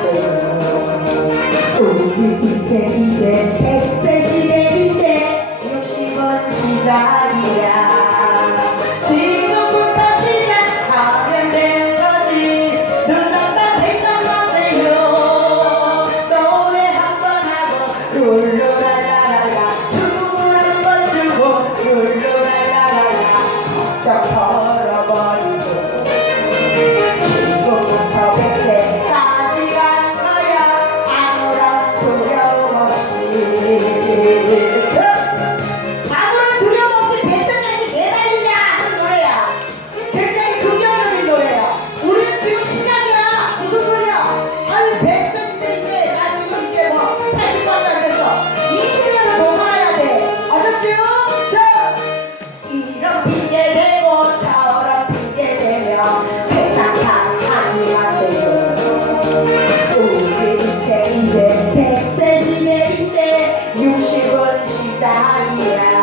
왔어요 우리 인생 이제 백세 시대인데 60원 시작이야 지금부터 시작하면 된 거지 놀랍다 생각하세요 노래 한 번 하고 룰루랄라랄라 춤을 한번 추고 룰루랄라랄라 阿